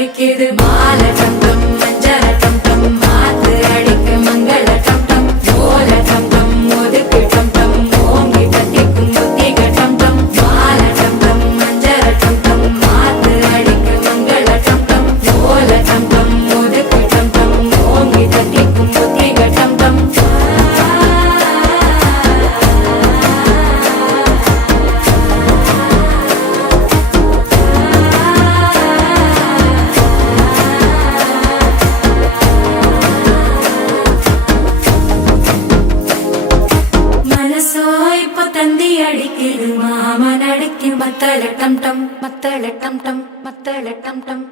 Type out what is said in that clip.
தவிக்குது மால டம் டம் மஞ்சள டம் டம் மாத்து அடிக்கு மங்கள டம் டம் ஓல டம் டம் ஒதுக்கு டம் டம் ஓங்கி தட்டிக்கும் புத்திக டம் டம் மால டம் டம் மஞ்சள டம் டம் மாத்து அடிக்கு மங்கள டம் டம் ஓல டம் டம் ஒதுக்கு டம் டம் ஓங்கி தட்டிக்கும் புத்திக டம் டம் தந்தி அடிக்குது மாமன் அடிக்கு மத்தள டம் டம் மத்தள டம் டம் மத்தள டம் டம்